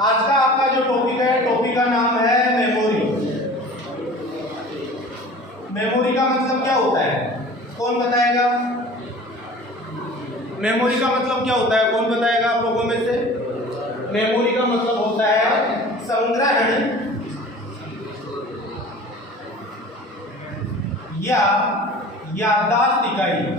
आज का आपका जो टॉपिक है, टॉपिक का नाम है मेमोरी। मेमोरी का मतलब क्या होता है, कौन बताएगा? मेमोरी का मतलब क्या होता है, कौन बताएगा आप लोगों में से? मेमोरी का मतलब होता है संग्रहण या याददाश्त इकाई।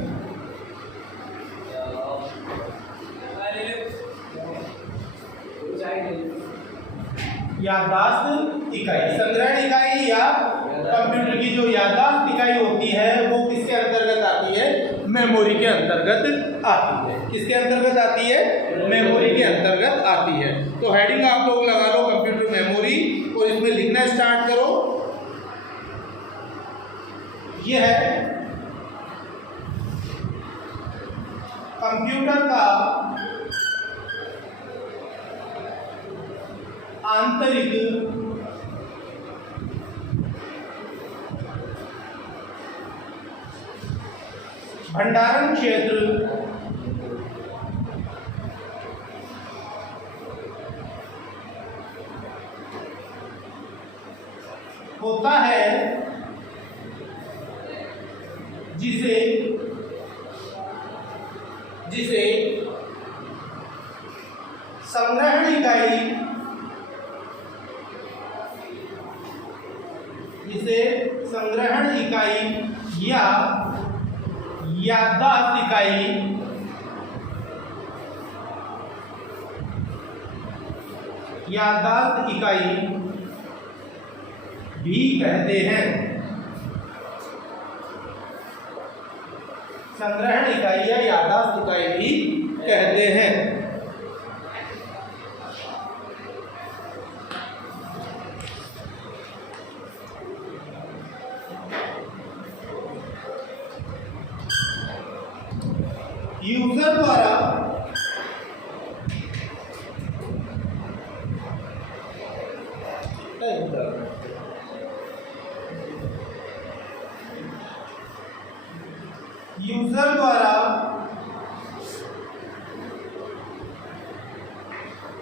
याददाश्त इकाई, संग्रहण इकाई या कंप्यूटर की जो याददाश्त इकाई होती है वो किसके अंतर्गत आती है? मेमोरी के अंतर्गत आती है। किसके अंतर्गत आती है? मेमोरी के अंतर्गत आती है। तो हेडिंग आप लोग लगा लो कंप्यूटर मेमोरी और इसमें लिखना स्टार्ट करो। यह है कंप्यूटर का आंतरिक भंडारण क्षेत्र होता है जिसे संग्रहण इकाई या याददाश्त इकाई भी कहते हैं। संग्रहण इकाई या याददाश्त इकाई भी कहते हैं। यूजर द्वारा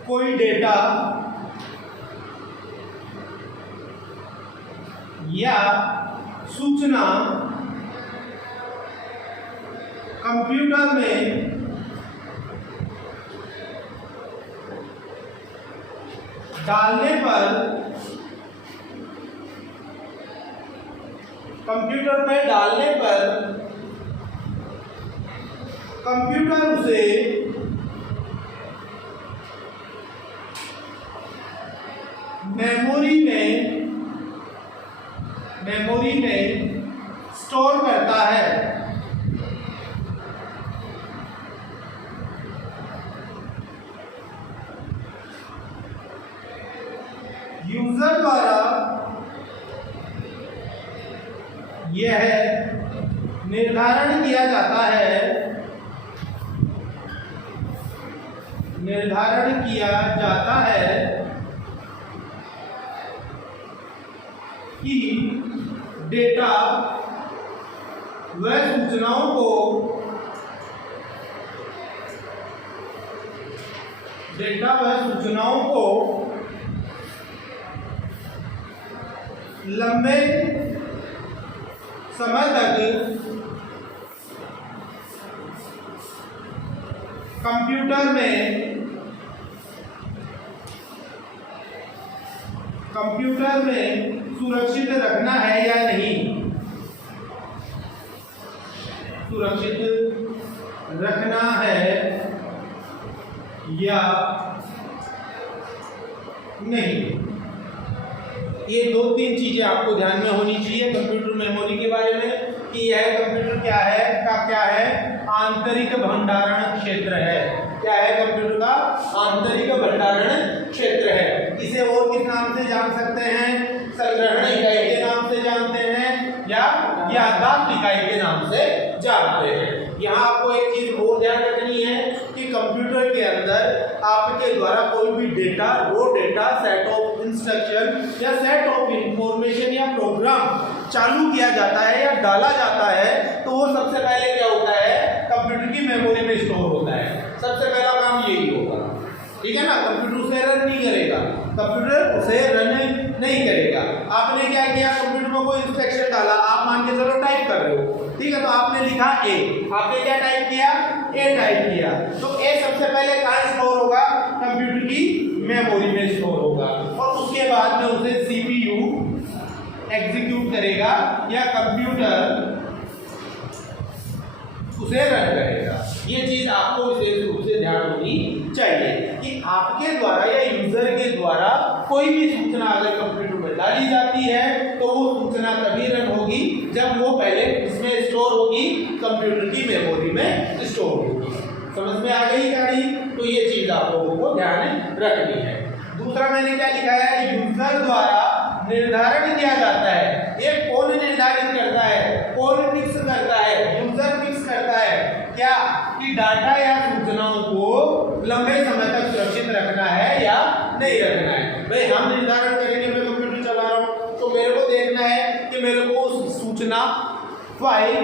कोई डेटा या सूचना कंप्यूटर में डालने पर कंप्यूटर उसे मेमोरी में स्टोर करता है। यूजर द्वारा यह निर्धारण किया जाता है कि डेटा व सूचनाओं को लंबे समय तक कंप्यूटर में सुरक्षित रखना है या नहीं, या नहीं। ये 2-3 चीजें आपको ध्यान में होनी चाहिए कंप्यूटर मेमोरी के बारे में कि यह कंप्यूटर क्या है आंतरिक भंडारण क्षेत्र है। क्या है? कंप्यूटर का आंतरिक भंडारण क्षेत्र है। इसे और किस नाम से जान सकते हैं? संग्रहण इकाई के नाम से जानते हैं या याददाश्त इकाई के नाम से जानते हैं। यहाँ आपको एक चीज और ध्यान रखनी है कि कंप्यूटर के अंदर आपके द्वारा कोई भी data, raw data, set of instruction या सेट ऑफ इंफॉर्मेशन या प्रोग्राम चालू किया जाता है या डाला जाता है तो वो सबसे पहले क्या होता है? कंप्यूटर की मेमोरी में स्टोर होता है। सबसे पहला काम यही होगा। ठीक है ना, कंप्यूटर उसे रन नहीं करेगा, कंप्यूटर उसे रन नहीं करेगा। आपने क्या किया, कंप्यूटर में कोई इंस्ट्रक्शन डाला, आप मान के चलो टाइप कर रहे हो, ठीक है, तो आपने लिखा ए, आपने क्या टाइप किया, ए टाइप किया, तो ए सबसे पहले कहाँ स्टोर होगा, कंप्यूटर की मेमोरी में स्टोर होगा, और उसके बाद में उसे सीपीयू एग्जीक्यूट करेगा या कंप्यूटर उसे रन करेगा। ये चीज आपको विशेष रूप से ध्यान होनी चाहिए कि आपके द्वारा या यूजर के द्वारा कोई भी सूचना अगर कंप्यूटर में डाली जाती है तो वो सूचना तभी रन होगी जब वो पहले इसमें स्टोर होगी, कंप्यूटर की मेमोरी में स्टोर होगी। समझ में आ गई गाड़ी? तो ये चीज आप लोगों को ध्यान रखनी है। दूसरा मैंने क्या लिखा है, यूजर द्वारा निर्धारण किया जाता है। ये कौन निर्धारित करता है, कौन फिक्स करता है, यूजर फिक्स करता है क्या, कि डाटा या सूचनाओं को लंबे समय तक सुरक्षित रखना है या नहीं रखना है। भाई हम निर्धारण करेंगे, मैं कंप्यूटर चला रहा हूँ तो मेरे को देखना है कि मेरे को सूचना, फाइल,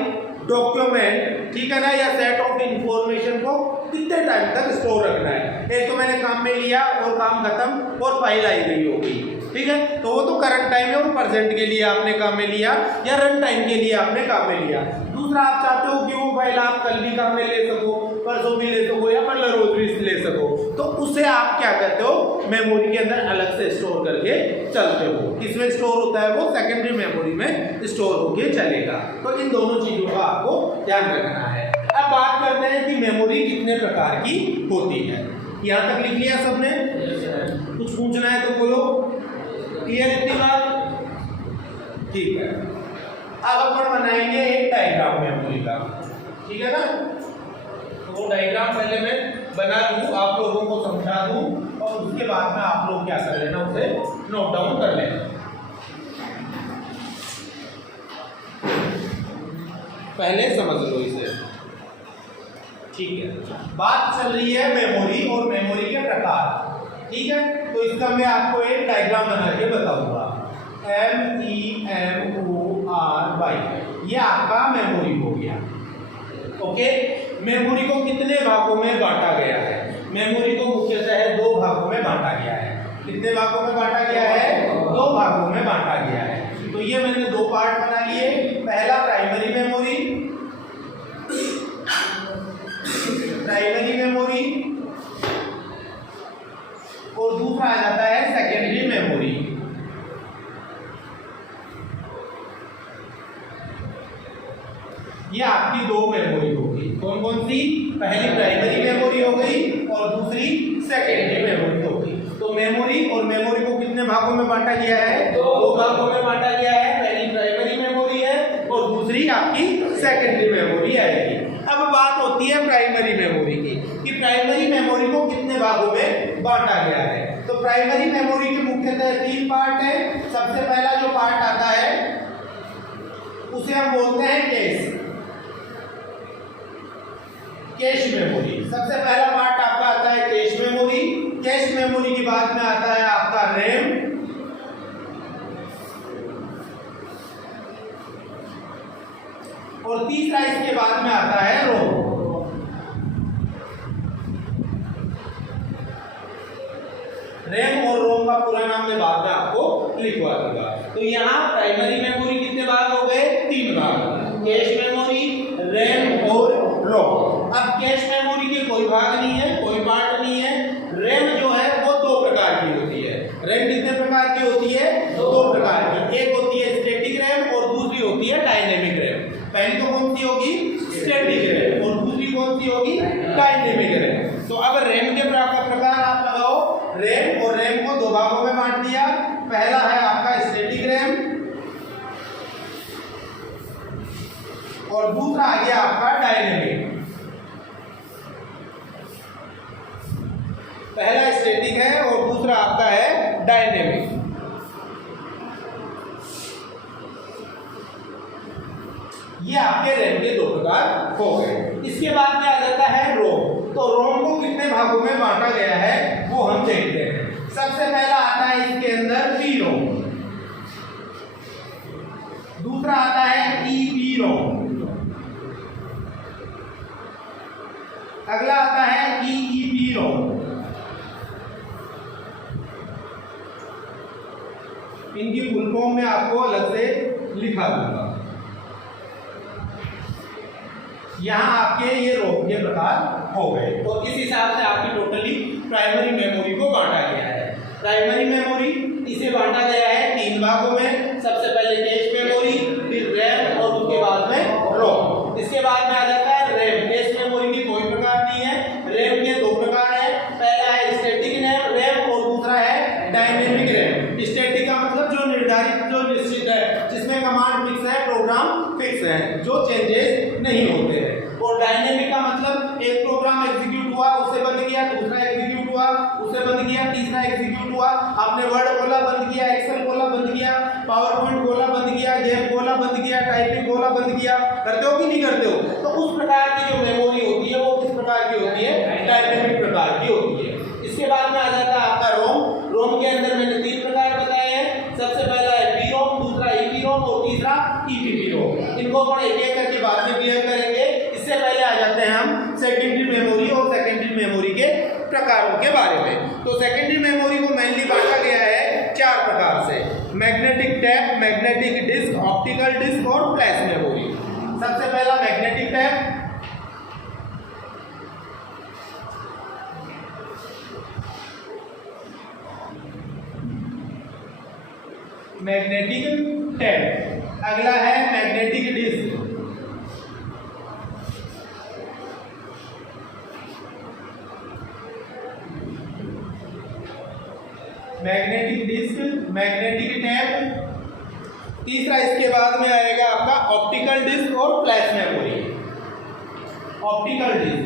डॉक्यूमेंट, ठीक है ना, या सेट ऑफ इंफॉर्मेशन को कितने टाइम तक स्टोर रखना है। एक तो मैंने काम में लिया और काम खत्म और फाइल आई गई होगी, ठीक है, तो वो तो करंट टाइम है और प्रेजेंट के लिए आपने काम में लिया या रन टाइम के लिए आपने काम में लिया। दूसरा, आप चाहते हो कि वो फाइल आप कल भी काम में ले सको, परसों भी ले सको या मतलब रोज भी ले सको, तो उसे आप क्या करते हो, मेमोरी के अंदर अलग से स्टोर करके चलते हो। किसमें स्टोर होता है वो, सेकेंडरी मेमोरी में स्टोर होके चलेगा। तो इन दोनों चीजों का आपको ध्यान रखना है। अब बात करते हैं कि मेमोरी कितने प्रकार की होती है। यहाँ तक लिख लिया सबने? कुछ पूछना है तो बोलो। क्लियर इतनी बात? ठीक है। अब अपन बनाएंगे एक डायग्राम मेमोरी का, ठीक है ना। तो वो डायग्राम पहले मैं बना दूं, आप लोगों को समझा दूं और उसके बाद में आप लोग क्या कर लेना, उसे नोट डाउन कर लेना। पहले समझ लो इसे, ठीक है। बात चल रही है मेमोरी और मेमोरी के प्रकार, ठीक है। तो इसका मैं आपको एक डायग्राम बना के बताऊंगा। MEMORY, ये आपका मेमोरी हो गया, ओके। मेमोरी को कितने भागों में बांटा गया है? मेमोरी को मुख्यतः दो भागों में बांटा गया है। कितने भागों में बांटा गया है? दो भागों में बांटा गया है। तो ये मैंने दो पार्ट बना लिए। पहला प्राइमरी मेमोरी, और दूसरा आ जाता है सेकेंडरी मेमोरी। ये आपकी दो मेमोरी होगी। कौन कौन सी? पहली प्राइमरी मेमोरी हो गई और दूसरी सेकेंडरी मेमोरी होगी। तो मेमोरी और मेमोरी को कितने भागों में बांटा गया है? दो भागों में बांटा गया है। पहली प्राइमरी मेमोरी है और दूसरी आपकी सेकेंडरी मेमोरी आएगी। अब बात होती है प्राइमरी मेमोरी की, कि प्राइमरी मेमोरी को कितने भागों में बांटा गया है। तो प्राइमरी मेमोरी के मुख्यतः तीन पार्ट है। सबसे पहला जो पार्ट आता है उसे हम बोलते हैं कैश मेमोरी। सबसे पहला पार्ट आपका आता है कैश मेमोरी। कैश मेमोरी के बाद में आता है आपका रैम, और तीसरा इसके बाद में आता है रोम। रैम और रोम का पूरा नाम मैं बाद में आपको लिखवा दूंगा। तो यहाँ प्राइमरी मेमोरी कितने भाग हो गए? तीन भाग, कैश मेमोरी, रैम और रोम। अब कैश मेमोरी के कोई भाग नहीं है, कोई पार्ट नहीं है। रैम जो है वो दो प्रकार की होती है। रैम कितने प्रकार की होती है? दो प्रकार की। एक होती है स्टैटिक रैम और दूसरी होती है डायनेमिक रैम। पहली तो कौन सी होगी? स्टैटिक रैम, और दूसरी कौन सी होगी? Dynamic RAM. तो अब रैम के प्रकार आप लगाओ। रैम और रैम को दो भागों में बांट दिया। पहला है आपका स्टैटिक रैम और दूसरा आ गया आपका डायनेमिक। पहला स्टैटिक है और दूसरा आपका है डायनेमिक। ये आपके रैम के दो प्रकार हो गए। इसके बाद क्या आ जाता है? रोम। तो रोम को कितने भागों में बांटा गया है वो हम देखते हैं। सबसे पहला आता है इसके अंदर पी-रोम, दूसरा आता है ई-पी-रोम, अगला आता है ई-ई-पी-रोम, इनकी फुल फॉर्म में आपको अलग से लिखा दूंगा। यहाँ आपके ये रोम के प्रकार हो गए और इस हिसाब से आपकी टोटली प्राइमरी मेमोरी को बांटा गया है। प्राइमरी मेमोरी इसे बांटा गया है 3 भागों में। सबसे पहले कैश मेमोरी, फिर रैम और उसके बाद में रोम। इसके बाद में आ जाता है रैम। कैश मेमोरी की कोई प्रकार नहीं है। रैम के 2 प्रकार है, पहला है स्टैटिक रैम और दूसरा है डायनेमिक रैम। स्टैटिक का मतलब जो निर्धारित, जो निश्चित है, जिसमें कमांड फिक्स है, प्रोग्राम फिक्स है, जो चेंजेस नहीं होते हैं। और डायनेमिक का मतलब एक प्रोग्राम एग्जीक्यूट हुआ, उससे बंद किया, दूसरा एग्जीक्यूट हुआ, उससे बंद किया, तीसरा एग्जीक्यूट हुआ। आपने वर्ड खोला बंद किया, एक्सेल खोला बंद किया, पावर पॉइंट खोला बंद किया, गेम खोला बंद किया, टाइपिंग खोला बंद किया, करते हो कि नहीं करते हो? तो उस प्रकार की जो मेमोरी होती है वो किस प्रकार की होती है? डायनेमिक प्रकार की होती है। इसके बाद में आ जाता है आपका रोम। रोम के अंदर मैंने 3 प्रकार बताए हैं। सबसे पहला है पी रोम, दूसरा ईपी रोम और तीसरा ईपीपी रोम। इनको अपन एक-एक करके बाद में क्लियर करेंगे। इससे पहले आ जाते हैं हम सेकेंडरी मेमोरी और सेकेंडरी मेमोरी के प्रकारों के बारे में। तो सेकेंडरी मेमोरी को मेनली बांटा गया है 4 प्रकार से: magnetic tape, magnetic disk, optical disk और फ्लैश मेमोरी। सबसे पहला मैग्नेटिक टैप। Magnetic tape. अगला है magnetic disk. Magnetic disk, magnetic tape. तीसरा इसके बाद में आएगा आपका ऑप्टिकल डिस्क और फ्लैश मेमोरी। ऑप्टिकल डिस्क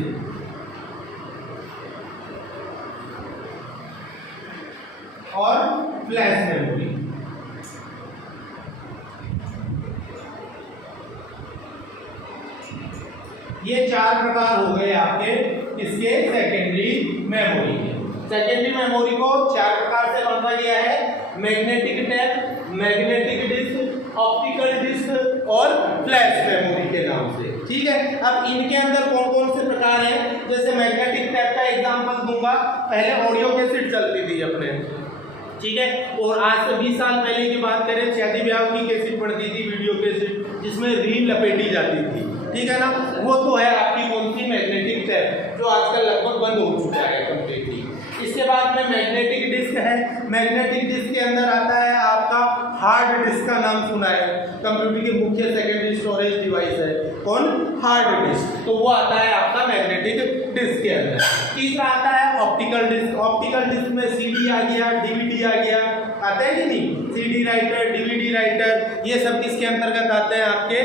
और फ्लैश मेमोरी। ये 4 प्रकार हो गए आपके इसके सेकेंडरी मेमोरी के। सेकेंडरी मेमोरी को 4 प्रकार से बांटा गया है: magnetic tape, magnetic disk, optical disk और फ्लैश मेमोरी के नाम से। ठीक है, अब इनके अंदर कौन कौन से प्रकार हैं? जैसे मैग्नेटिक टैप का एग्जांपल दूंगा। पहले ऑडियो कैसेट चलती थी अपने, ठीक है, और आज से 20 साल पहले की बात करें, शादी ब्याह की कैसेट पड़ती थी, वीडियो कैसेट, जिसमें रील लपेटी जाती थी। ठीक है ना, वो तो है आपकी कौन सी? मैग्नेटिक टैप, जो आजकल लगभग बंद हो चुका है कंप्लीटली। इसके बाद में मैग्नेटिक डिस्क है। मैग्नेटिक डिस्क के अंदर आता है आपका हार्ड डिस्क का नाम सुना है, कंप्यूटर की मुख्य सेकेंडरी स्टोरेज डिवाइस है। कौन? Hard disk. तो वो आता है आपका मैग्नेटिक डिस्क के अंदर। तीसरा आता है ऑप्टिकल डिस्क। ऑप्टिकल डिस्क में सीडी आ गया, डीवीडी आ गया, आते हैं कि नहीं? सीडी राइटर, डीवीडी राइटर, ये सब किसके अंतर्गत आते हैं? आपके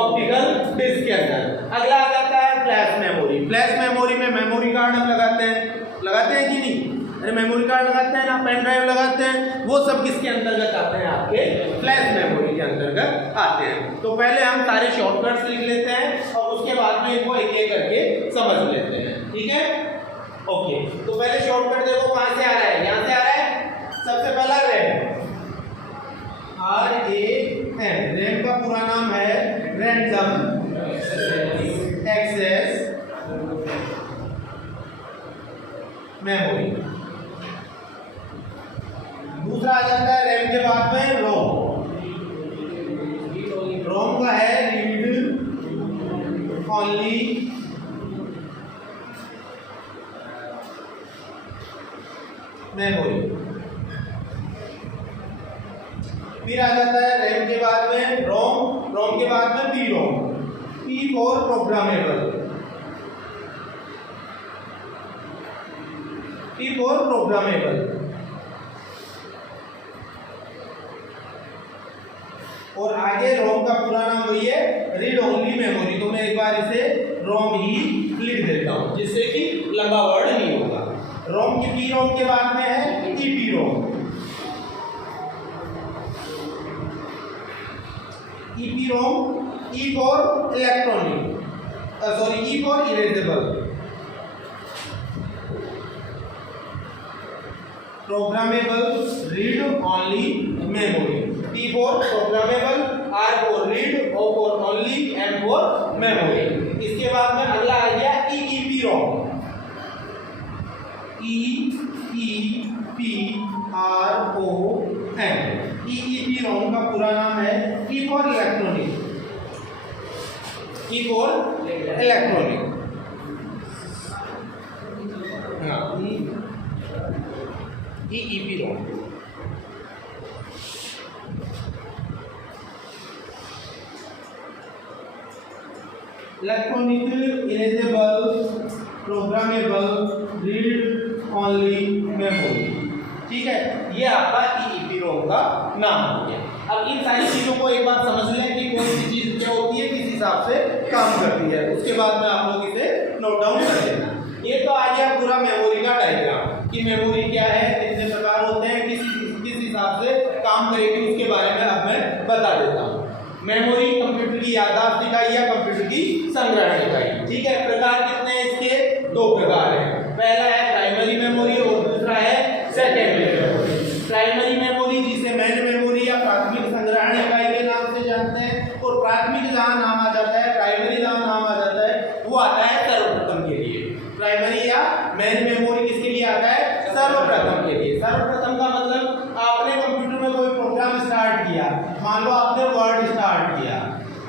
ऑप्टिकल डिस्क के अंदर। अगला आ जाता है फ्लैश मेमोरी। फ्लैश मेमोरी में मेमोरी कार्ड हम लगाते हैं कि नहीं? अरे मेमोरी कार्ड लगाते हैं ना, पेन ड्राइव लगाते हैं, वो सब किसके अंतर्गत आते हैं? आपके फ्लैश मेमोरी के अंतर्गत आते हैं। तो पहले हम सारे शॉर्टकट्स लिख लेते हैं और उसके बाद में इनको एक एक करके समझ लेते हैं। ठीक है, ओके। तो पहले शॉर्टकट देखो कहां से आ रहा है? यहां से आ रहा है। सबसे पहला रैम, RAM। रैम का पूरा नाम है रैंडम एक्सेस मेमोरी। दूसरा आ जाता है रैम के बाद में रोम। रोम का है रीड ओनली मेमोरी। फिर आ जाता है रैम के बाद में रोम, रोम के बाद में P ROM. P for programmable, P for programmable. और आगे रोम का पूरा नाम वही है रीड ओनली मेमोरी। तो मैं एक बार इसे रोम ही लिख देता हूं जिससे कि लंबा वर्ड नहीं होगा। रोम की पी रोम के बाद में है EPROM. EPROM, E for electronic, sorry E for erasable, programmable read only memory. P for programmable, R for read, O for only, M for memory. इसके बाद में अगला आ गया EEPROM। EEPROM EEPROM का पूरा नाम है ई for electronic, E for electronic, हाँ EEPROM। Electronic erasable programmable read only memory, ठीक है, ये आपका EEPROM का नाम हो गया। अब इन सारी चीजों को एक बार समझ लें कि कौन सी चीज क्या होती है, किस हिसाब से काम करती है, उसके बाद में आप लोग इसे नोट डाउन कर लेना। ये तो आ गया पूरा मेमोरी का डायग्राम कि मेमोरी क्या है, कितने प्रकार होते हैं, किस हिसाब से काम करेगी, उसके बारे में अब मैं बता देता हूँ। मेमोरी कंप्यूटर की याददाश्त इकाई या कंप्यूटर की संग्रहण इकाई, ठीक है। प्रकार कितने हैं इसके? दो प्रकार हैं। पहला है प्राइमरी मेमोरी और दूसरा है सेकेंडरी मेमोरी। प्राइमरी मेमोरी जिसे मेन मेमोरी या प्राथमिक संग्रहण इकाई के नाम से जानते हैं, और प्राथमिक जहां नाम आ जाता है, प्राइमरी जहां नाम आ जाता है, वो आता है सर्वप्रथम के लिए। प्राइमरी या मेन मेमोरी किसके लिए आता है? सर्वप्रथम के लिए। सर्वप्रथम का मतलब आपने कंप्यूटर में कोई प्रोग्राम स्टार्ट किया, मान लो आपने वर्ड स्टार्ट किया,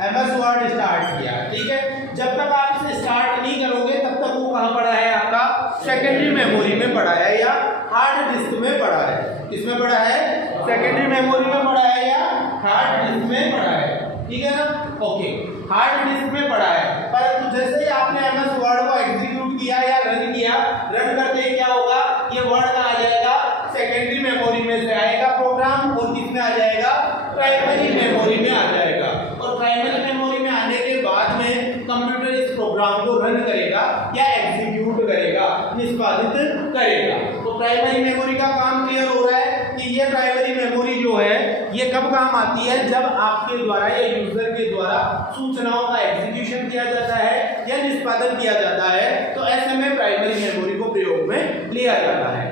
MS वर्ड स्टार्ट किया, ठीक है। जब तक आप इसे स्टार्ट नहीं करोगे तब तक वो कहाँ पड़ा है? आपका सेकेंडरी मेमोरी में पड़ा है या हार्ड डिस्क में पड़ा है। किसमें पड़ा है? सेकेंडरी मेमोरी में पड़ा है या हार्ड डिस्क में पड़ा है, ठीक है ना। ओके, हार्ड डिस्क में पड़ा है, परंतु जैसे ही आपने MS वर्ड को एग्जीक्यूट किया या रन किया, रन करते ही क्या होगा? ये वर्ड कहाँ आ जाएगा? सेकेंडरी मेमोरी में से आएगा प्रोग्राम, और किसमें आ जाएगा? प्राइमरी मेमोरी में आ जाएगा। और प्राइमरी मेमोरी में आने के बाद में कंप्यूटर इस प्रोग्राम को रन करेगा या एग्जीक्यूट करेगा, निष्पादित करेगा। तो प्राइमरी मेमोरी का काम क्लियर हो रहा है कि ये प्राइमरी मेमोरी जो है ये कब काम आती है? जब आपके द्वारा या यूजर के द्वारा सूचनाओं का एग्जीक्यूशन किया जाता है या निष्पादन किया जाता है, तो ऐसे में प्राइमरी मेमोरी को प्रयोग में लिया जाता है।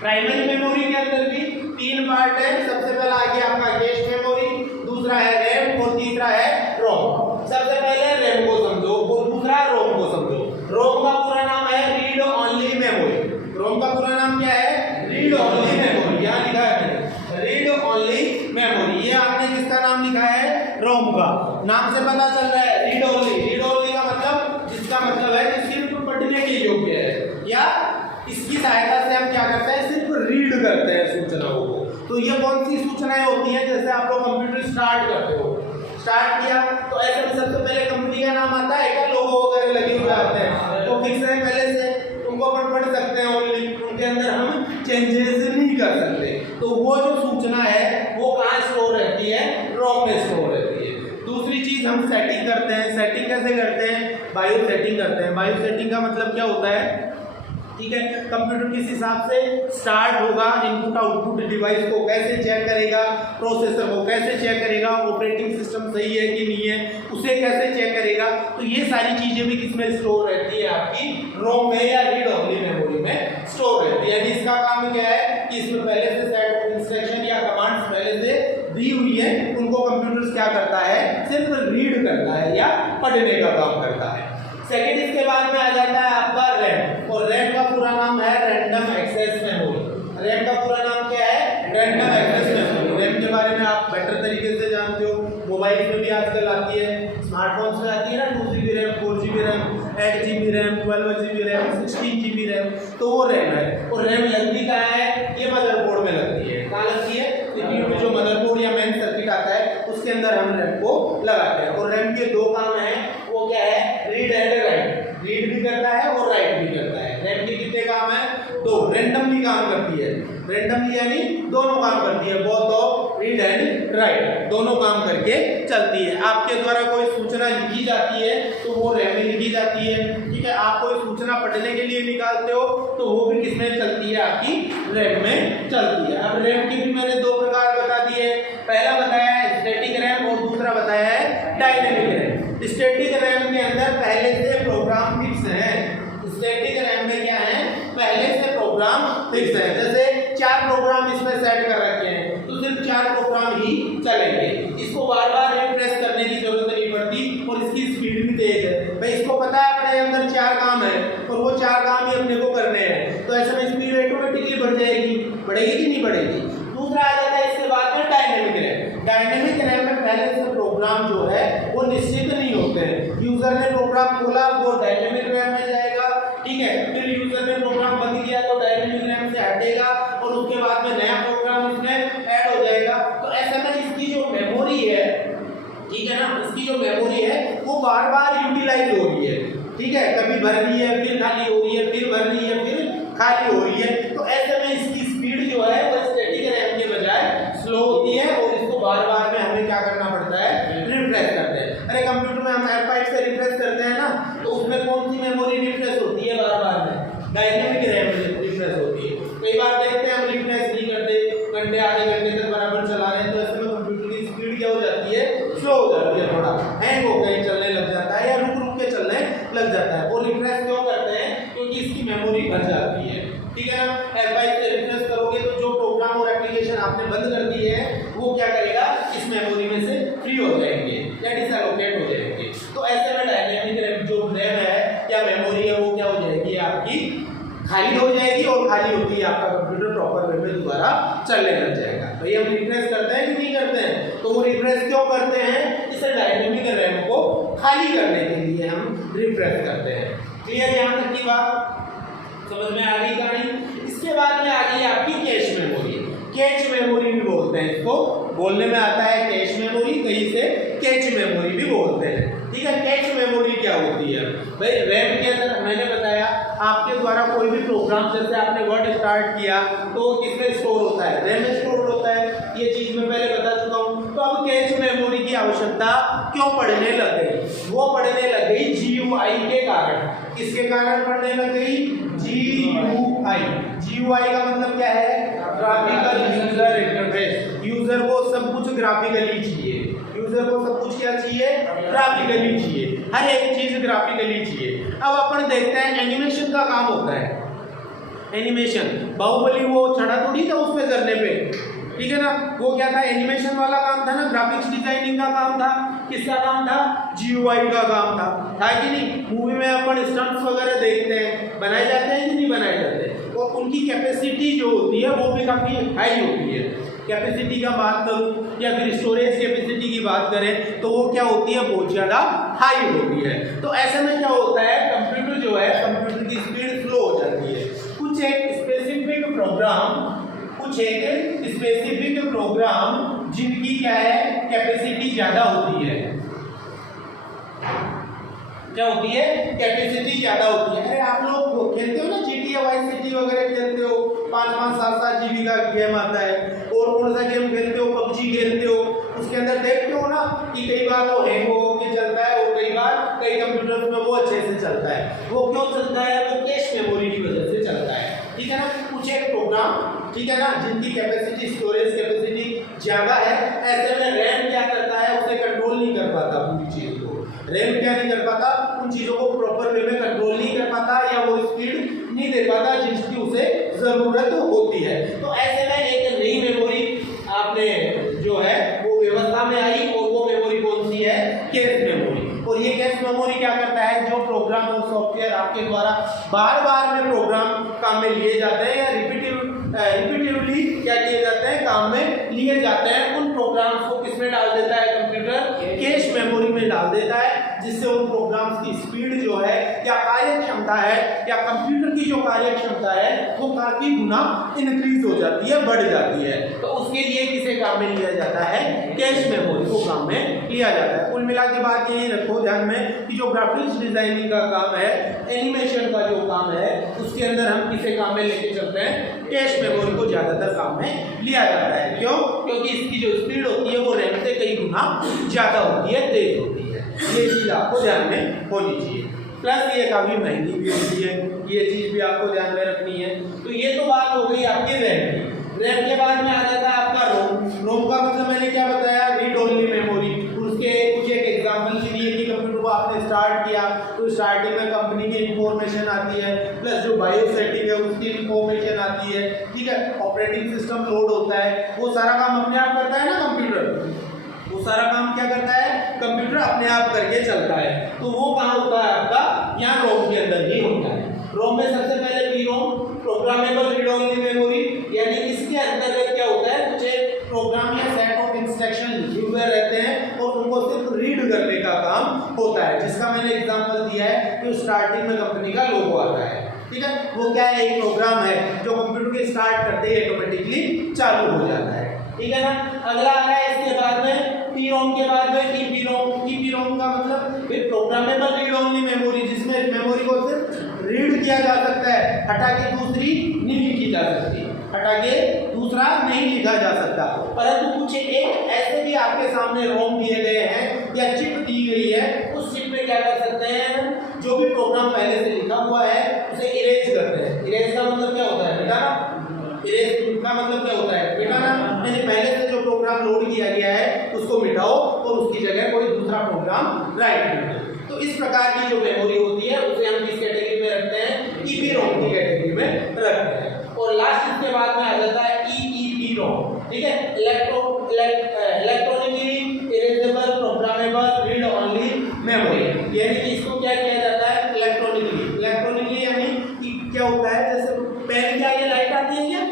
प्राइमरी मेमोरी के अंदर भी तीन पार्ट है। सबसे पहला आ गया आपका कैश मेमोरी, दूसरा है रैम और तीसरा है रोम। सबसे पहले रैम को समझो और दूसरा रोम को समझो। रोम का पूरा नाम है रीड ओनली मेमोरी। रोम का पूरा नाम क्या है? Read only memory. यहाँ लिखा है मैंने रीड ओनली मेमोरी। ये आपने किसका नाम लिखा है? रोम का। नाम से पता चल रहा है रीड ओनली। रीड ओनली का मतलब, जिसका मतलब है कि सिर्फ पढ़ने के योग्य है, या इसकी सहायता से हम क्या करते हैं? सिर्फ रीड करते हैं सूचनाओं को। तो ये कौन सी सूचनाएं होती हैं? जैसे आप लोग कंप्यूटर स्टार्ट करते हो, स्टार्ट किया तो ऐसे में सबसे पहले कंपनी का नाम आता है क्या? लोगो वगैरह लगे हुए आते हैं, तो फिक्स है पहले से, तुमको अपन पढ़ सकते हैं ओनली, उनके अंदर हम चेंजेस नहीं कर सकते। तो वो जो सूचना है वो कहाँ स्टोर रहती है? रोम में स्टोर रहती है। दूसरी चीज हम सेटिंग करते हैं। सेटिंग कैसे करते हैं? बायो सेटिंग करते हैं। बायो सेटिंग का मतलब क्या होता है? ठीक है, कंप्यूटर किस हिसाब से स्टार्ट होगा, इनपुट आउटपुट डिवाइस को कैसे चेक करेगा, प्रोसेसर को कैसे चेक करेगा, ऑपरेटिंग सिस्टम सही है कि नहीं है, उसे कैसे चेक करेगा। तो ये सारी चीजें भी किसमें स्टोर रहती है? आपकी रोम में या रीड ओनली मेमोरी में स्टोर रहती है। इसका काम क्या है कि इसमें पहले से सेट इंस्ट्रक्शन या कमांड्स पहले से दी हुई है, उनको कंप्यूटर क्या करता है? सिर्फ रीड करता है या पढ़ने का काम करता है। सेकेंड इसके बाद में आ जाता है आपका रैम, और रैम का पूरा नाम है रैंडम एक्सेस मेमोरी। रैम का पूरा नाम क्या है? Random access memory. रैम के बारे में आप बेटर तरीके से जानते हो, मोबाइल में भी आजकल आती है, स्मार्टफोन्स में आती है ना, 2GB RAM, 4GB RAM, 8GB RAM, 12GB RAM, 16GB RAM, तो वो रैम है। और रैम लगती कहाँ है? ये मदरबोर्ड में लगती है। कहाँ लगती है? सीपीयू में जो मदरबोर्ड या मेन सर्किट आता है उसके अंदर हम रैम को लगाते हैं। और रैम के दो काम हैं, वो क्या है? Read and right. रीड भी करता है और राइट भी करता है। रैम के कितने काम है? दो। रेंडमली काम करती है, रेंडमली यानी दोनों काम करती है, both of read and right, दोनों काम करके चलती है। आपके द्वारा कोई सूचना लिखी जाती है तो वो रैम में लिखी जाती है, ठीक है। आप कोई सूचना पढ़ने के लिए निकालते हो तो वो भी किसमें चलती है? आपकी रैम में चलती है। अब रैम की भी मैंने दो प्रकार बता दिए। पहला बताया है स्टैटिक रैम और दूसरा बताया है डायनेमिक रैम। स्टैटिक रैम के अंदर पहले से प्रोग्राम फिक्स है। स्टैटिक रैम में क्या है? पहले से प्रोग्राम फिक्स है। जैसे 4 प्रोग्राम इसमें सेट कर रखे हैं तो सिर्फ 4 प्रोग्राम ही चलेंगे, इसको बार बार रिफ्रेश करने की जरूरत नहीं पड़ती और इसकी स्पीड भी तेज है। भाई इसको पता है अपने अंदर 4 काम है और वो 4 काम ही अपने को करने हैं, तो ऐसे में स्पीड ऑटोमेटिकली बढ़ जाएगी। बढ़ेगी कि नहीं बढ़ेगी? दूसरा आ जाता है इसके बाद में डायनेमिक रैम में पहले से प्रोग्राम जो है वो निश्चित नहीं होते हैं। यूजर ने प्रोग्राम खोला वो डायनेमिक रैम में जाएगा, ठीक है, फिर यूजर ने प्रोग्राम बंद किया तो डायनेमिक रैम से हटेगा और उसके बाद में नया प्रोग्राम इसमें ऐड हो जाएगा। तो ऐसे में इसकी जो मेमोरी है, ठीक है ना, इसकी जो मेमोरी है वो बार बार यूटिलाइज हो रही है, ठीक है, कभी भर रही है फिर खाली हो रही है, फिर भर रही है फिर खाली हो रही है। तो ऐसे में इसकी स्पीड जो है वो स्टैटिक रैम के बजाय स्लो होती है और इसको बार बार में हमें क्या करना पड़ता है, रिफ्रेश करते हैं। अरे कंप्यूटर में हम F5 से रिफ्रेश करते हैं ना, तो उसमें कौन सी मेमोरी रिफ्रेश होती है बार बार में, डायनेमिक रैम रिफ्रेश होती है। कई बार देखते हैं हम रिफ्रेश नहीं करते, घंटे आधे घंटे तक बराबर चला रहे हैं, तो ऐसे में कंप्यूटर की स्पीड क्या हो जाती है, स्लो हो जाती है, थोड़ा हैंग हो गई, चलने लग जाता है या रुक रुक के चलने लग जाता है। वो रिफ्रेश क्यों करते हैं, क्योंकि इसकी मेमोरी भर जाती है, ठीक है ना। F5 से रिफ्रेश करोगे तो जो प्रोग्राम और एप्लीकेशन आपने बंद कर दिए हैं वो क्या करेगा, इस मेमोरी में से फ्री हो जाएंगे या डिसएलोकेट हो जाएंगे। तो ऐसे में डायनेमिक रैम जो रैम है या मेमोरी है वो क्या हो जाएगी, आपकी खाली हो जाएगी और खाली होती है आपका कंप्यूटर प्रॉपर वे में दोबारा चलने लग जाएगा। तो ये हम रिफ्रेश करते हैं कि नहीं करते हैं, तो वो रिफ्रेश क्यों करते हैं, इसे डायनेमिक रैम को खाली करने के लिए हम रिफ्रेश करते हैं। क्लियर, यहाँ तक की बात समझ में आ गई कहानी। इसके बाद में आ गई आपकी कैश मेमोरी। कैच मेमोरी भी बोलते हैं इसको, बोलने में आता है कैश मेमोरी, कहीं से कैच मेमोरी भी बोलते हैं, ठीक है। कैच मेमोरी क्या होती है भाई, रैम के अंदर मैंने बताया आपके द्वारा कोई भी प्रोग्राम, जैसे आपने वर्ड स्टार्ट किया तो किसमें स्टोर होता है, रैम में स्टोर होता है, ये चीज मैं पहले बता चुका हूँ। तो अब कैच मेमोरी की आवश्यकता क्यों पड़ने लग गई, वो पड़ने लग गई GUI के कारण। किसके कारण पड़ने लग गई, GUI का मतलब क्या है, ग्राफिकल यूजर इंटरफेस। यूजर को सब कुछ ग्राफिकली चाहिए, यूजर को सब कुछ क्या चाहिए, ग्राफिकली चाहिए, हर एक चीज ग्राफिकली चाहिए। अब अपन देखते हैं एनिमेशन का काम होता है, एनिमेशन बाहुबली वो चढ़ा थोड़ी था उस पे करने पे, ठीक है ना, वो क्या था, एनिमेशन वाला काम था ना, ग्राफिक्स डिजाइनिंग का काम था, किसका काम था, GUI का काम था कि नहीं। मूवी में अपन स्टंट्स वगैरह देखते हैं, बनाए जाते हैं कि नहीं बनाए जाते, और उनकी कैपेसिटी जो होती है वो भी काफी हाई होती है। कैपेसिटी का बात करूं या फिर स्टोरेज कैपेसिटी की बात करें तो वो क्या होती है, बहुत ज़्यादा हाई होती है। तो ऐसे में क्या होता है, कंप्यूटर जो है, कंप्यूटर की स्पीड स्लो हो जाती है। कुछ एक स्पेसिफिक प्रोग्राम जिनकी क्या है, कैपेसिटी ज़्यादा होती है, क्या होती है, कैपेसिटी ज्यादा होती है। अरे आप लोग खेलते हो ना GTA वाइस सिटी वगैरह खेलते हो, 5-5, 7-7 GB का गेम आता है, और कौन सा गेम खेलते हो, PUBG खेलते हो, उसके अंदर देखते हो ना कि कई बार वो हैंग हो के चलता है और कई बार कई कंप्यूटर्स में वो अच्छे से चलता है। वो क्यों चलता है, वो कैश मेमोरी की वजह से चलता है, ठीक है ना। कुछ एक प्रोग्राम, ठीक है ना, जिनकी कैपेसिटी, स्टोरेज कैपेसिटी ज्यादा है, ऐसे में रैम क्या करता है, उसे कंट्रोल नहीं कर पाता पूरी चीज को। रैम क्या नहीं कर पाता, उन चीजों को प्रॉपर वे में कंट्रोल नहीं कर पाता या वो स्पीड नहीं दे पाता जिसकी उसे जरूरत होती है। तो ऐसे में एक नई मेमोरी आपने जो है वो व्यवस्था में आई, और वो मेमोरी कौन सी है, कैश मेमोरी। और ये कैश मेमोरी क्या करता है, जो प्रोग्राम और सॉफ्टवेयर आपके द्वारा बार बार में प्रोग्राम काम में लिए जाते हैं या रिपीटिवली क्या किए जाते हैं, काम में लिए जाते हैं, उन प्रोग्राम्स को किसमें डाल देता है कंप्यूटर, कैश मेमोरी में डाल देता है, जिससे उन प्रोग्राम्स की स्पीड जो है या कार्य क्षमता है या कंप्यूटर की जो कार्य क्षमता है वो काफी गुना इंक्रीज हो जाती है, बढ़ जाती है। तो उसके लिए किसे काम में लिया जाता है, कैश मेमोरी को काम में लिया जाता है। कुल मिला के बात यही रखो ध्यान में कि जो ग्राफिक्स डिजाइनिंग का काम है, एनिमेशन का जो काम है, उसके अंदर हम किसे काम में लेके चलते हैं, कैश मेमोरी को ज्यादातर काम में लिया जाता है। क्यों, क्योंकि इसकी जो स्पीड होती है वो रैम से कई गुना ज्यादा होती है, तेज होती है। ये चीज आपको ध्यान में होनी चाहिए। प्लस ये काफी महंगी भी होती है, ये चीज भी आपको ध्यान में रखनी है। तो ये तो बात हो गई आपकी रैम की। रैम के बाद में आ जाता है आपका रोम। रोम का मतलब मैंने क्या बताया, रीड ओनली मेमोरी। उसके कुछ एक एग्जाम्पल के लिए कि कंप्यूटर को आपने स्टार्ट किया तो स्टार्टिंग में कंपनी की इंफॉर्मेशन आती है, प्लस जो बायो सेटिंग है उसकी इंफॉर्मेशन आती है, ठीक है, ऑपरेटिंग सिस्टम लोड होता है, वो सारा काम अपने आप करता है ना कंप्यूटर, वो सारा काम क्या करता है, कंप्यूटर अपने आप करके चलता है। तो वो कहाँ होता है आपका, यहाँ रोम के अंदर ही होता है। रोम में सबसे पहले PROM, programmable read only memory, यानी इसके अंतर्गत क्या होता है, कुछ एक प्रोग्राम या सेट ऑफ इंस्ट्रक्शन होता है, जिसका मैंने एग्जांपल दिया है कि स्टार्टिंग में कंपनी का लोगो आता है, ठीक है। वो क्या है, एक प्रोग्राम है जो कंप्यूटर के स्टार्ट करते ही ऑटोमेटिकली चालू हो जाता है, ठीक है ना। अगला आ रहा है इसके बाद में PROM के बाद में EPROM का मतलब प्रोग्रामेबल रीड ओनली मेमोरी, जिसमें मेमोरी को सिर्फ रीड किया जा सकता है, हटा के दूसरी नहीं लिखी जा सकती, हटा के दूसरा नहीं लिखा जा सकता। परंतु कुछ एक ऐसे भी आपके सामने रोम दिए गए हैं या चिप दी गई है, उस चिप में क्या कर सकते हैं, जो भी प्रोग्राम पहले से लिखा हुआ है उसे इरेज करते हैं। इरेज का मतलब क्या होता है बेटा ना, इरेज का मतलब क्या होता है बेटा ना, मैंने पहले से जो प्रोग्राम लोड किया गया है उसको मिटाओ और उसकी जगह कोई दूसरा प्रोग्राम राइट कर दो। तो इस प्रकार की जो मेमोरी होती है उसे हम किस कैटेगरी में रखते हैं, EPROM की कैटेगरी में रखते हैं। और लास्ट इसके बाद में आ जाता है EEPROM, ठीक है, electronically erasable programmable read only memory. यानी कि इसको क्या किया जाता है, इलेक्ट्रॉनिकली यानी कि क्या होता है, जैसे पेन की आगे लाइट आती है, क्या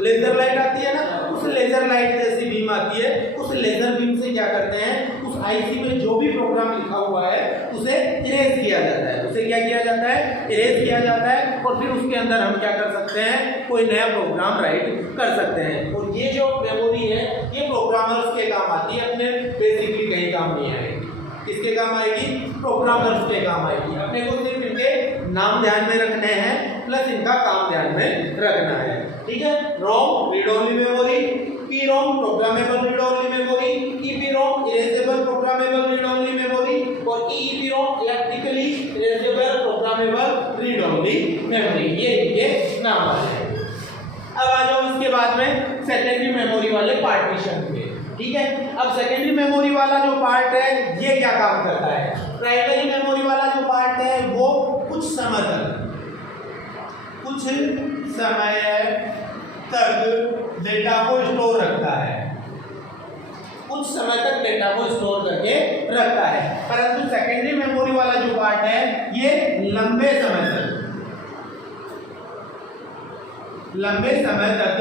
लेजर लाइट आती है ना, उस लेजर लाइट जैसी बीम आती है, उस लेजर बीम से क्या करते हैं, उस आईसी में जो भी प्रोग्राम लिखा हुआ है उसे इरेज किया जाता है, उसे क्या किया जाता है, इरेज किया जाता है। और फिर उसके अंदर हम क्या कर सकते हैं, कोई नया प्रोग्राम राइट कर सकते हैं। और ये जो मेमोरी है ये प्रोग्रामर्स के काम आती है, अपने बेसिकली कहीं काम नहीं आएगी। किसके काम आएगी, प्रोग्रामर्स के काम आएगी। अपने को सिर्फ इनके नाम ध्यान में रखने हैं प्लस इनका काम ध्यान में रखना है, ठीक है। ROM read only memory, PROM programmable read only memory, EPROM erasable programmable read only memory और EEPROM electrically erasable programmable read only memory. ये इनके नाम है। अब आ जाओ इसके बाद में सेकेंडरी मेमोरी वाले पार्टीशन पे, ठीक है। अब सेकेंडरी मेमोरी वाला जो पार्ट है ये क्या काम करता है, प्राइमरी मेमोरी वाला जो पार्ट है वो कुछ समय तक डेटा को स्टोर रखता है, कुछ समय तक डेटा को स्टोर करके रखता है। परंतु सेकेंडरी मेमोरी वाला जो पार्ट है ये लंबे समय तक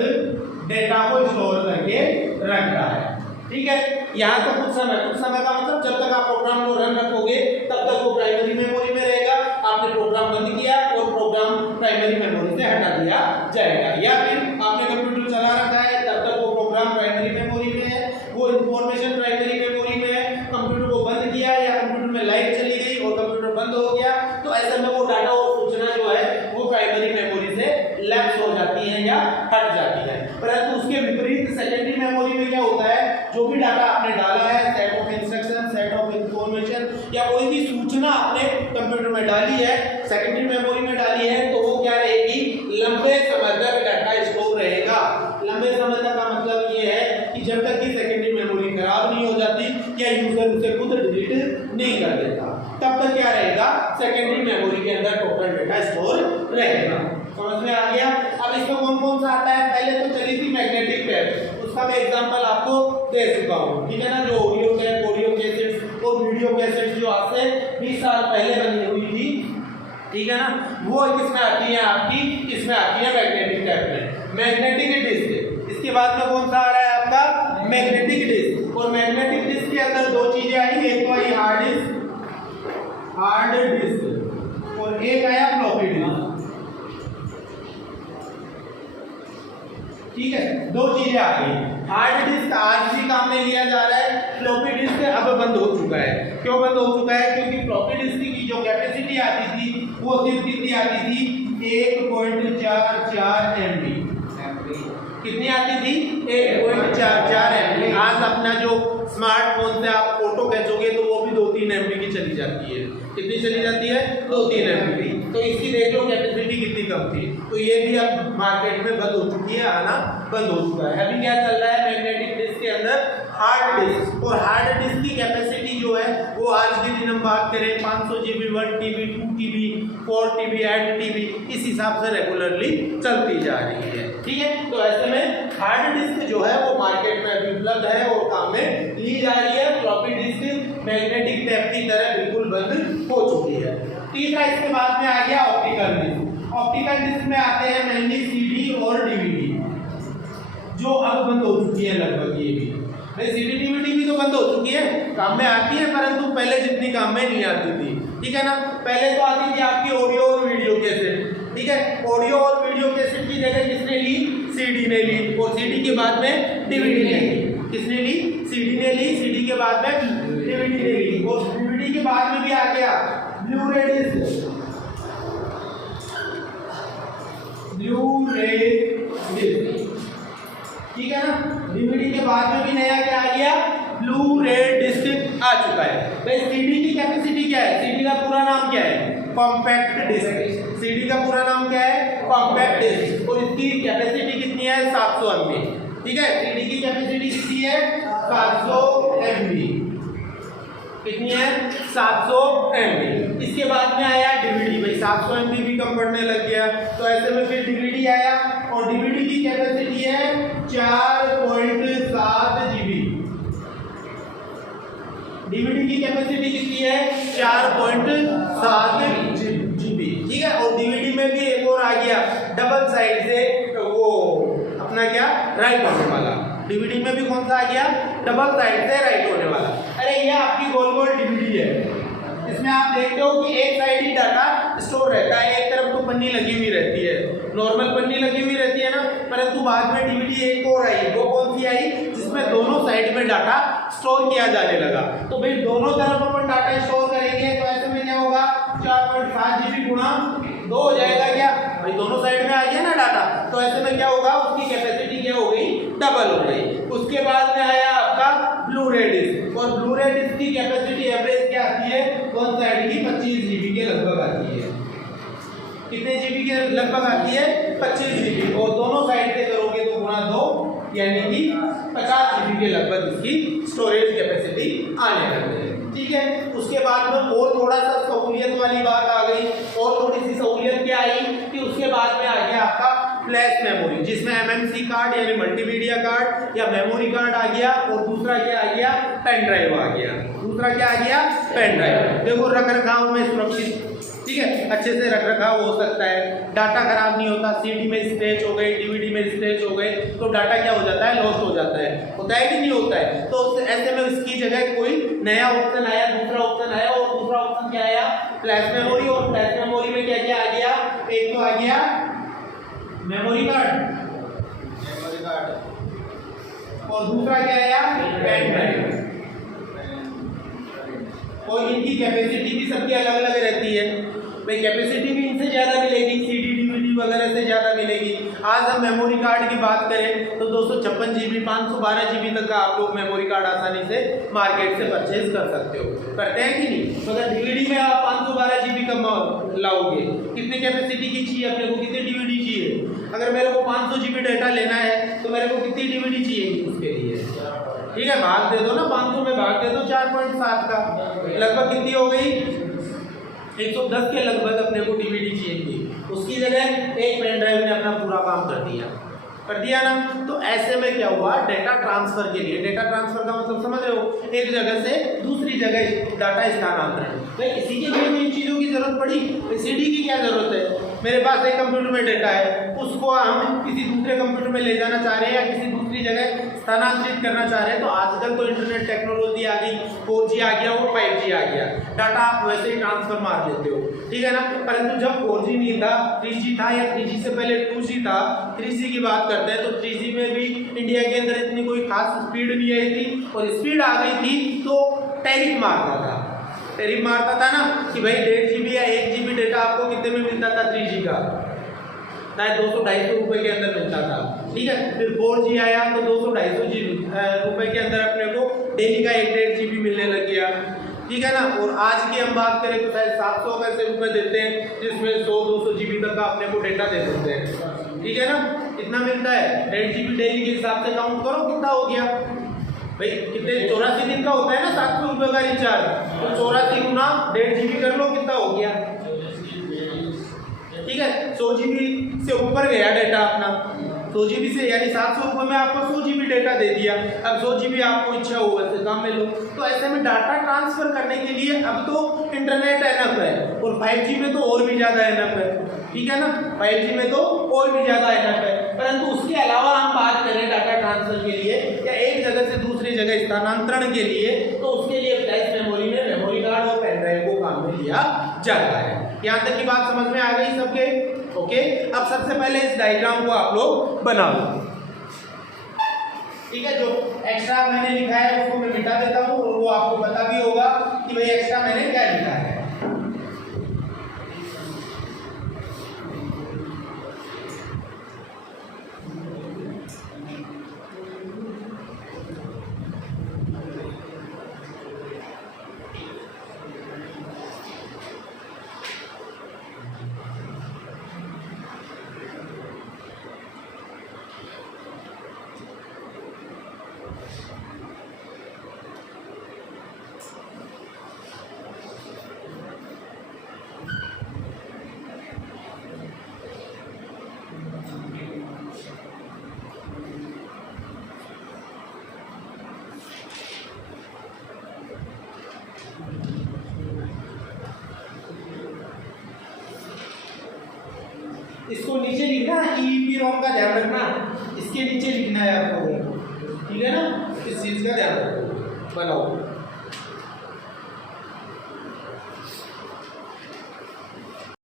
डेटा को स्टोर करके रखता है, ठीक है। यहाँ तो कुछ समय का मतलब जब तक आप प्रोग्राम को रन रखोगे तब तक वो प्राइमरी मेमोरी में रहेगा, आपने प्रोग्राम बंद किया और प्रोग्राम प्राइमरी मेमोरी से हटा दिया जाएगा, या फिर आपने कंप्यूटर चला रखा है तब तक वो प्रोग्राम प्राइमरी मेमोरी में है, वो इंफॉर्मेशन प्राइमरी मेमोरी में है। कंप्यूटर को बंद किया या कंप्यूटर में लाइट चली गई और कंप्यूटर बंद हो गया तो ऐसे में वो डाटा और सूचना जो है वो प्राइमरी मेमोरी से लैप्स हो जाती है या हट जाती है। परंतु उसके विपरीत सेकेंडरी मेमोरी में क्या होता है, जो भी डाटा आपने डाला है, set of instruction, set of information या कोई भी सूचना आपने कंप्यूटर में डाली है, सेकेंडरी मेमोरी में डाली है, तो वो क्या रहेगी, लंबे समय तक डाटा स्टोर रहेगा। लंबे समय तक का मतलब ये है कि जब तक कि सेकेंडरी मेमोरी खराब नहीं हो जाती या यूजर उसे खुद डिलीट नहीं कर देता तब तक क्या रहेगा, सेकेंडरी मेमोरी के अंदर टोटल डेटा स्टोर रहेगा। समझ में आ गया। अब इसमें कौन कौन सा आता है, पहले तो चली थी मैग्नेटिक टेप, उसका मैं एग्जांपल आपको दे चुका हूँ, ठीक है ना। जो ऑडियो कैसेट्स और वीडियो कैसेट्स जो आज से 20 साल पहले बनी हुई थी, ठीक है ना, वो किसमें आती है आपकी, इसमें आती है मैग्नेटिक टेप में, मैग्नेटिक डिस्क। इसके बाद में कौन सा आ रहा है आपका, मैग्नेटिक डिस्क। और मैग्नेटिक डिस्क के अंदर दो चीजें आई, एक तो आई हार्ड डिस्क और एक आया फ्लॉपी डिस्क, ठीक है। दो चीजें आ गई, हार्ड डिस्क आज भी काम में लिया जा रहा है, फ्लॉपी डिस्क अब बंद हो चुका है। क्यों बंद हो चुका है, क्योंकि फ्लॉपी डिस्क की जो कैपेसिटी आती थी वो सिर्फ कितनी आती थी, 1.44 MB। कितनी आती थी, 1.44 MB। आज अपना जो स्मार्टफोन से आप फोटो खींचोगे तो वो भी 2-3 MB की चली जाती है। कितनी चली जाती है, 2-3 MB की। तो इसकी देख लो कैपेसिटी कितनी कम थी। तो ये भी अब मार्केट में बंद हो चुकी है, आना बंद हो चुका है। अभी क्या चल रहा है मैग्नेटिक डिस्क के अंदर, हार्ड डिस्क। और हार्ड डिस्क की कैपेसिटी जो है वो आज के दिन हम बात करें 500 GB, 1 TB, 2 TB, 4 TB, 8 TB, इस हिसाब से रेगुलरली चलती जा रही है, ठीक है। तो ऐसे में हार्ड डिस्क जो है वो मार्केट में अभी उपलब्ध है और काम में ली जा रही है। फ्लॉपी डिस्क मैग्नेटिक टेप की तरह बिल्कुल बंद हो चुकी है। तीसरा इसके बाद में आ गया ऑप्टिकल डिस्क। ऑप्टिकल डिस्क में आते हैं मेनली CD और DVD, जो अब बंद हो चुकी है लगभग। ये भी CD DVD भी तो बंद हो चुकी है, काम में आती है, परंतु पहले जितनी काम में नहीं आती थी। ठीक है ना, पहले तो आती थी आपकी ऑडियो और वीडियो कैसेट। ठीक है, ऑडियो और वीडियो कैसेट की जगह किसने ली? सीडी ने ली, और सीडी के बाद में डीवीडी ने ली। किसने ली? सीडी ने ली, सीडी के बाद में डीवीडी ने ली, और डीवीडी के बाद में भी आ गया ब्लू-रे डिस्क। ब्लू-रे डिस्क, ठीक है ना। डीवीडी के बाद में भी नया क्या आ गया? ब्लू-रे डिस्क आ चुका है। भाई सीडी की कैपेसिटी क्या है? सीडी का पूरा नाम क्या है? Compact disc. सीडी का पूरा नाम क्या है? कॉम्पैक्ट डिस्क, और इसकी कैपेसिटी कितनी है? 700 MB। ठीक है, सीडी की कैपेसिटी कितनी है? 700 MB। कितनी है? 700 MB। इसके बाद में आया डीवीडी। भाई 700 MB भी कम पड़ने लग गया, तो ऐसे में फिर डीवीडी आया, और डीवीडी की कैपेसिटी है 4.7 GB। डीवीडी की कैपेसिटी कितनी है? 4.7 GB। ठीक है, और डीवीडी में भी एक और आ गया डबल साइड से, वो अपना क्या, राइट होने वाला। डीवीडी में भी कौन सा आ गया? डबल साइड से राइट होने वाला। अरे ये आपकी गोल गोल डीवीडी है, इसमें आप देखते हो कि एक साइड ही डाटा स्टोर रहता है, एक तरफ तो पन्नी लगी हुई रहती है, नॉर्मल पन्नी लगी हुई रहती है ना, परंतु बाद में डीवीडी एक और आई। वो कौन सी आई? जिसमें दोनों साइड में डाटा स्टोर किया जाने लगा। तो भाई दोनों तरफ अपन डाटा स्टोर करेंगे, तो ऐसे में क्या होगा? 4.7 GB गुणा 2 हो जाएगा क्या? भाई दोनों साइड में आ गया ना डाटा, तो ऐसे में क्या होगा? उसकी कैपेसिटी क्या हो गई? डबल हो गई। उसके बाद में आया आपका ब्लू-रे डिस्क, और ब्लू-रे डिस्क की कैपेसिटी एवरेज क्या आती है? वन साइड की 25 GB के लगभग आती है। कितने जीबी के लगभग आती है? 25 GB, और दोनों साइड से करोगे तो गुणा 2, यानी कि 50 GB के लगभग इसकी स्टोरेज कैपेसिटी आने लगती है। ठीक है, उसके बाद में और थोड़ा सा सहूलियत वाली बात आ गई, और थोड़ी सी सहूलियत क्या आई कि उसके बाद में आ गया आपका फ्लैश मेमोरी, जिसमें MMC कार्ड यानी मल्टीमीडिया कार्ड या मेमोरी कार्ड आ गया, और दूसरा क्या आ गया? पेन ड्राइव आ गया। दूसरा क्या आ गया? Pen drive. देखो रख रखाव में सुरक्षित, ठीक है, अच्छे से रख रखाव हो सकता है, डाटा खराब नहीं होता। सीडी में स्क्रैच हो गई, डीवीडी में स्क्रैच हो गए, तो डाटा क्या हो जाता है? लॉस हो जाता है। होता है कि नहीं होता है? तो ऐसे में इसकी जगह कोई नया ऑप्शन आया, दूसरा ऑप्शन आया, और दूसरा ऑप्शन क्या आया? Flash memory. और फ्लैश मेमोरी में क्या क्या आ गया? एक तो आ गया मेमोरी कार्ड, और दूसरा क्या आया? Pen drive. और इनकी कैपेसिटी भी सबकी अलग अलग रहती है। भाई कैपेसिटी भी इनसे ज़्यादा मिलेगी, सीडी डीवीडी वगैरह से ज़्यादा मिलेगी। आज हम मेमोरी कार्ड की बात करें तो 256 GB 512 GB तक का आप लोग मेमोरी कार्ड आसानी से मार्केट से परचेज कर सकते हो। करते हैं कि नहीं? मगर डीवीडी में आप 512 GB का लाओगे, कितनी कैपेसिटी की चाहिए अपने को? कितनी डीवीडी चाहिए? अगर मेरे को 500 GB डाटा लेना है तो मेरे को कितनी डीवीडी चाहिए उसके लिए? ठीक है, भाग दे दो ना, 500 में भाग दे दो 4.7 का, लगभग कितनी हो गई? 110 के लगभग अपने को डीवीडी चाहिए। उसकी जगह एक पेन ड्राइव ने अपना पूरा काम कर दिया ना। तो ऐसे में क्या हुआ? डेटा ट्रांसफर के लिए, डेटा ट्रांसफर का मतलब समझ रहे हो? एक जगह से दूसरी जगह डाटा स्थानांतरण। तो इसी के लिए इन चीज़ों की जरूरत पड़ी। सीडी की क्या जरूरत है? मेरे पास एक कंप्यूटर में डेटा है, उसको हम किसी दूसरे कंप्यूटर में ले जाना चाह रहे हैं या किसी दूसरी जगह स्थानांतरित करना चाह रहे हैं, तो आजकल तो इंटरनेट टेक्नोलॉजी आ गई, 4G आ गया और 5G आ गया, डाटा आप वैसे ही ट्रांसफर मार देते हो। ठीक है ना, परंतु जब 4G नहीं था, 3G था, या 3G से पहले 2G था, 3G की बात करते हैं तो 3G में भी इंडिया के अंदर इतनी कोई खास स्पीड नहीं आई थी, और स्पीड आ गई थी तो टैरिफ मारता था। टैरिफ मारता था ना कि भाई 1.5 GB या 1 GB डेटा आपको कितने में मिलता था? 3G का शायद 200-250 रुपए के अंदर मिलता था। ठीक है, फिर 4G आया तो 200-250 रुपए के अंदर अपने को डेली का 1.5 GB मिलने लग गया। ठीक है ना, और आज की हम बात करें तो शायद 700 कैसे रुपए देते हैं, जिसमें 100-200 GB तक का अपने को डेटा दे देते हैं। ठीक है ना, कितना मिलता है? 1.5 GB डेली के हिसाब से काउंट करो कितना हो गया भाई। कितने 84 दिन का होता है ना 700 रुपए का रिचार्ज, तो 84 गुना 1.5 GB कर लो, कितना हो गया? ठीक है, 100 GB से ऊपर गया डेटा अपना, 100 GB से, यानी 700 रुपये में आपको 100 GB डेटा दे दिया। अब 100 GB आपको इच्छा हो वैसे काम में लो। तो ऐसे में डाटा ट्रांसफर करने के लिए अब तो इंटरनेट एनफ है, और 5G में तो और भी ज़्यादा एनफ है। ठीक है ना, 5G में तो और भी ज़्यादा एनफ है। परंतु उसके अलावा हम बात करें डाटा ट्रांसफर के लिए या एक जगह से दूसरी जगह स्थानांतरण के लिए, तो उसके लिए किया जाता है। यहाँ तक की बात समझ में आ गई सबके? ओके, अब सबसे पहले इस डायग्राम को आप लोग बना लो। ठीक है, जो एक्स्ट्रा मैंने लिखा है उसको मैं मिटा देता हूँ और वो आपको पता भी होगा कि भाई एक्स्ट्रा मैंने क्या लिखा है। इसको नीचे लिखना है, EEPROM का ध्यान रखना, इसके नीचे लिखना है आपको, ठीक है ना? इस चीज का ध्यान रखो, बनाओ।